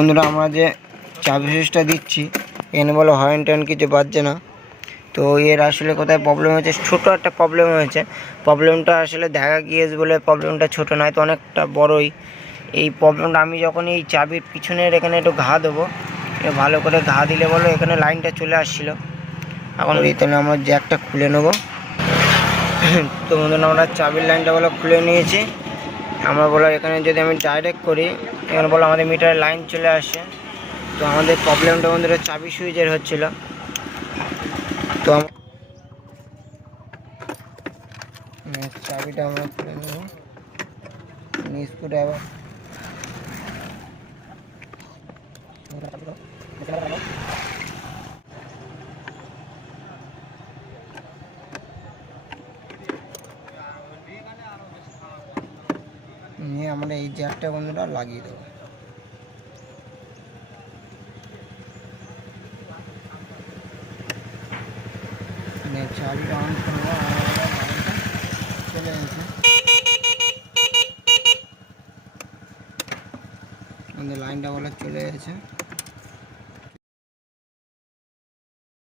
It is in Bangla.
বন্ধুরা আমরা যে চাবি সুইচটা দিচ্ছি এখানে বলো হর্ন টর্ন কিছু বাজছে না। তো এর আসলে কোথায় প্রবলেম হয়েছে, ছোটো একটা প্রবলেম হয়েছে। প্রবলেমটা আসলে দেখা গিয়েছে বলে প্রবলেমটা ছোটো নয়, তো অনেকটা বড়ই এই প্রবলেমটা। আমি যখন এই চাবির পিছনের এখানে একটু ঘা দেবো, ভালো করে ঘা দিলে বলো এখানে লাইনটা চলে আসছিলো। এখন তাহলে আমরা জ্যাকটা খুলে নেবো। তো বন্ধুরা আমরা চাবির লাইনটা বলো খুলে নিয়েছি। আমরা বলো এখানে যদি আমি ডাইরেক্ট করি, এখানে বলো আমাদের মিটারের লাইন চলে আসে। তো আমাদের প্রবলেমটা বন্ধুরা চাবি সুইচের হচ্ছিলো। তো চাবিটা আমরা খুলে নেব, স্ক্রুড্রাইভার নিয়ে আমরা এই জ্যাকটা বন্ধুরা লাগিয়ে দেবো। চাবিটা অন করবো, চলে গেছে আমাদের লাইনটা বলে চলে গেছে।